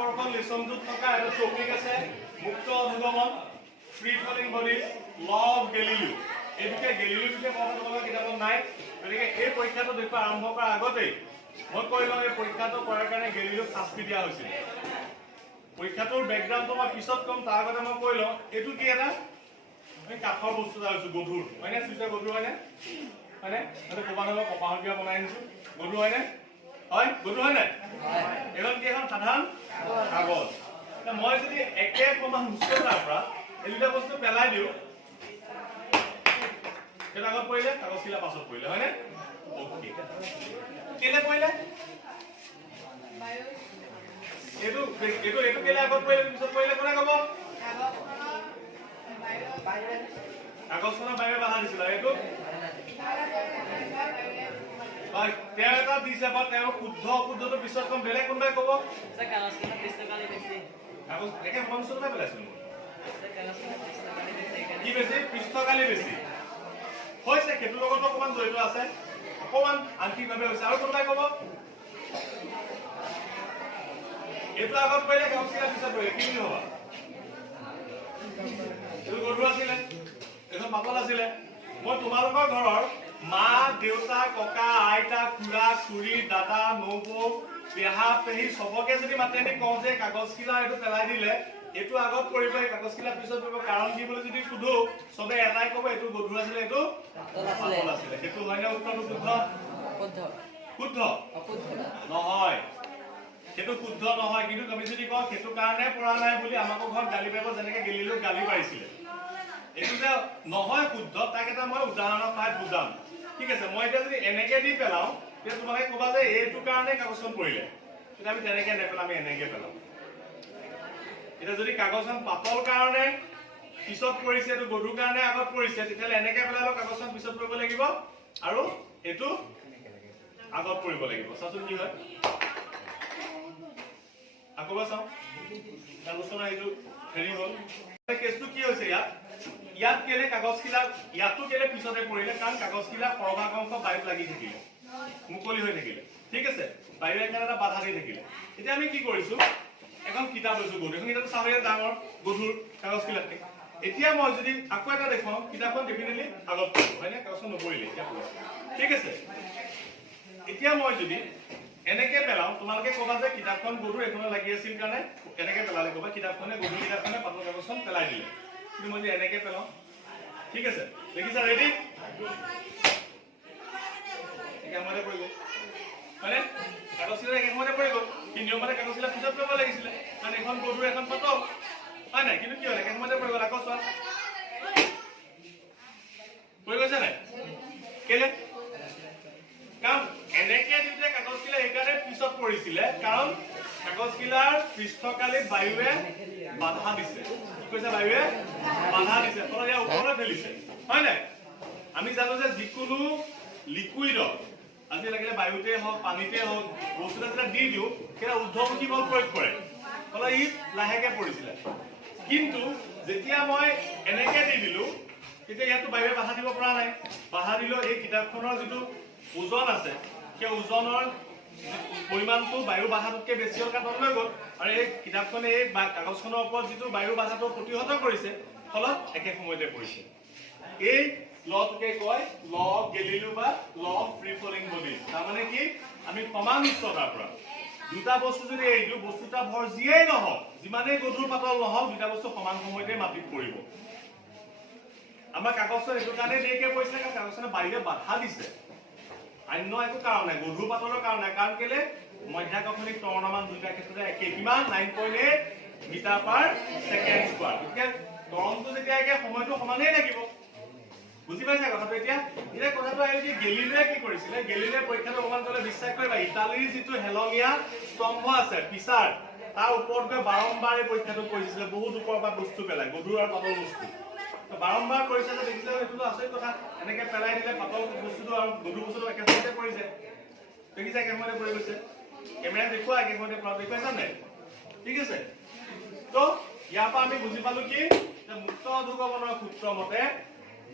আকৰ্ষণ লিচনটোত থকা এটা টপিক আছে মুক্ত অনুগমন free falling bodies law of Galileo এই বিষয়ে গেলিলিওৰ বিষয়ে কথা ক'বলৈ কিতাপত নাই গতিকে এই পৰীক্ষাটো দেখুৱা আৰম্ভ কৰাৰ আগতেই মই কৈ লওঁ এই পৰীক্ষাটো কৰাৰ কাৰণে গেলিলিওক শাস্তি দিয়া হৈছিল পৰীক্ষাটোৰ বেকগ্ৰাউণ্ডটো মই পিছত কম তাৰ আগতে মই কৈ লওঁ এইটো কি এটা আমি কাঠৰ বস্তু এটা লৈছোঁ গধুৰ হয়নে চুইচা গধুৰ হয়নে হয়নে মানে ক'ৰবাত মই কপাহৰ কিবা বনাই আনিছোঁ গধুৰ হয়নে হয় গধুৰ হয় নাই এখন কি এখন সাধাৰণ কাগজ মই যদি একে অকণমান উচ্চতাৰ পৰা এই দুটা বস্তু পেলাই দিওঁ কেইটা আগত পৰিলে কাগজখিলা পাছত পৰিলে হয়নে কেলে পৰিলে এইটো কেলে আগত পৰিলে পিছত পৰিলে কোনে ক'ব কাগজখনৰ বাহিৰে বাধা দিছিল এইটো হয় তেওঁ এটা দিছে বা তেওঁ শুদ্ধ অশুদ্ধটো পিছত কম বেলেগ কোনোবাই ক'ব কাগজ একে সমালোচনা পেলাইছিল কি বেছি পৃষ্ঠকালি বেছি হৈছে সেইটোৰ লগত অকণমান জড়িত আছে অকণমান আংশিকভাৱে হৈছে আৰু কোনোবাই ক'ব এইটো আগত পৰিলে কাগজখিলা পিছত পৰিলে কি বুলি হ'বা এইটো গধুৰ আছিলে এইখন পাতল আছিলে মই তোমালোকৰ ঘৰৰ মা দেউতা ককা আইতা খুৰা খুৰী দাদা নবৌ পেহা পেহী চবকে যদি মাতি আনি কওঁ যে কাগজখিলা এইটো পেলাই দিলে এইটো আগত পৰিব এই কাগজখিলা পিছত পৰিব কাৰণ কি বুলি যদি সুধো চবে এটাই ক'ব এইটো গধুৰ আছিলে এইটো পাতল আছিলে সেইটো হয়নে উত্তৰটো শুদ্ধ শুদ্ধ নহয় সেইটো শুদ্ধ নহয় কিন্তু তুমি যদি কওঁ সেইটো কাৰণে পৰা নাই বুলি আমাকো ঘৰত গালি পাৰিব যেনেকে গেলিলিওক গালি পাৰিছিলে এইটো যে নহয় শুদ্ধ তাক এটা মই উদাহৰণৰ সহায়ত বুজাম ঠিক আছে মই এতিয়া যদি এনেকে দি পেলাওঁ তেতিয়া তোমালোকে ক'বা যে এইটো কাৰণে কাগজখন পৰিলে তেতিয়া আমি তেনেকে নেপেলাম আমি এনেকে পেলাম এতিয়া যদি কাগজখন পাতল কাৰণে পিছত পৰিছে এইটো গধুৰ কাৰণে আগত পৰিছে তেতিয়াহ'লে এনেকে পেলালেও কাগজখন পিছত পৰিব লাগিব আৰু এইটো আগত পৰিব লাগিব চাচোন কি হয় আকৌ চাওঁ কাগজখনৰ এইটো হেৰি হ'ল কেছটো কি হৈছে ইয়াত কেলে কাগজখিলা ইয়াতো কেলে পিছতে পৰিলে কাৰণ কাগজখিলা সৰভাগ অংশ বায়ুত লাগি থাকিলে মুকলি হৈ থাকিলে ঠিক আছে বায়ুৱে এটা বাধা দি থাকিলে এতিয়া আমি কি কৰিছো এখন কিতাপ লৈছো গধুৰ এখন কিতাপ চাবলে ডাঙৰ গধুৰ কাগজখিলাতকে এতিয়া মই যদি আকৌ এটা দেখুৱাওঁ কিতাপখন ডেফিনেটলি আগত পৰিব হয়নে কাগজখন নপৰিলে এতিয়া পৰিছে ঠিক আছে এতিয়া মই যদি এনেকে পেলাওঁ তোমালোকে ক'বা যে কিতাপখন গধুৰ এখনে লাগি আছিল কাৰণে এনেকে পেলালে ক'বা কিতাপখনে গধুৰ কিতাপখনে পাতল কাগজখন পেলাই দিলে কিন্তু মই যদি এনেকে পেলাওঁ ঠিক আছে দেখিছা ৰেডি একেমতে পৰিব হয়নে কাগজখিলা একেমতে পৰিব কিন্তু নিয়মতে কাগজখিলা পিছত পৰিব লাগিছিলে কাৰণ এখন গধুৰ এখন পাতল হয় নাই কিন্তু কি হ'ল একেমতে পৰিব আকৌ চোৱা পৰি গৈছে নাই কেলে কাৰণ এনেকে দিওঁতে কাগজখিলা এইকাৰণে পিছত পৰিছিলে কাৰণ কাগজখিলাৰ পৃষ্ঠকালিত বায়ুৱে বাধা দিছে কি কৈছে বায়ুৱে বাধা দিছে ফলত ইয়াৰ ওপৰলৈ ফেলিছে হয় নাই আমি জানো যে যিকোনো লিকুইডত আজি লাগিলে বায়ুতে হওক পানীতে হওক বস্তু এটা দি দিওঁ সেয়া ঊৰ্ধ্বমুখী বল প্ৰয়োগ কৰে ফলত ই লাহেকে পৰিছিলে কিন্তু যেতিয়া মই এনেকে দি দিলো তেতিয়া ইয়াতো বায়ুৱে বাধা দিব পৰা নাই বাধা দিলেও এই কিতাপখনৰ যিটো ওজন আছে সেই ওজনৰ পৰিমাণটো বায়ুৰ বাধাটোতকৈ বেছি হ'ল কাৰণ লৈ গ'ল আৰু এই কিতাপখনে এই কাগজখনৰ ওপৰত যিটো বায়ুৰ বাধাটো প্ৰতিহত কৰিছে ফলত একে সময়তে পৰিছে এই লটোকে কয় ল অফ গেলিলিও বা law of free falling bodies তাৰমানে কি আমি সমান উচ্চতাৰ পৰা দুটা বস্তু যদি এই বস্তুটা ভৰ যিয়েই নহওক যিমানেই গধুৰ পাতল নহওক দুটা বস্তু সমান সময়তে মাটিত পৰিব আমাৰ কাগজখন এইটো কাৰণে দেৰিকে পৰিছে কাৰণ কাগজখনে বায়ুৱে বাধা দিছে অন্য একো কাৰণ নাই গধুৰ পাতলৰ কাৰণ নাই কাৰণ কেলে মধ্যাকৰ্ষণিক ত্বৰণমান দুইটা ক্ষেত্ৰতে একে কিমান 9.8 মিটাৰ পাৰ ছেকেণ্ড স্কোৱাৰ গতিকে ত্বৰণটো যেতিয়া একে সময়টো সমানেই থাকিব বুজি পাইছা কথাটো এতিয়া কথাটো আহিল যে গেলিলিওৱে কি কৰিছিলে গেলিলিওৱে পৰীক্ষাটো অকমান গ'লে বিশ্বাস কৰিবা ইটালীৰ যিটো হেলনীয়া স্তম্ভ আছে পিছাৰ তাৰ ওপৰত গৈ বাৰম্বাৰ এই পৰীক্ষাটো কৰিছিলে বহুত ওপৰৰ পৰা বস্তু পেলাই গধুৰ আৰু পাতল বস্তু বাৰম্বাৰ কৰিছে যে দেখিছে এইটো আচৰিত কথা এনেকে পেলাই দিলে পাতল বস্তুটো আৰু গধুৰ বস্তুটো একেসময়তে পৰিছে দেখিছে একেসময়তে পৰি গৈছে কেমেৰা দেখুৱা একেসময়তে পৰা দেখুৱাইছা নাই ঠিক আছে তো ইয়াৰ পৰা আমি বুজি পালো কি যে মুক্ত অনুগমনৰ সূত্ৰ মতে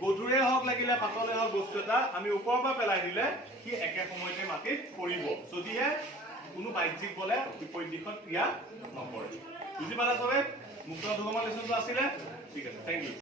গধুৰে হওক লাগিলে পাতলে হওক বস্তু এটা আমি ওপৰৰ পৰা পেলাই দিলে সি একে সময়তে মাটিত পৰিব যদিহে কোনো বাহ্যিক বলে বিপৰীত দিশত ক্ৰিয়া নকৰে বুজি পালা চবে মুক্ত ধৰ্ম লেচনটো আছিলে ঠিক আছে থেংক ইউ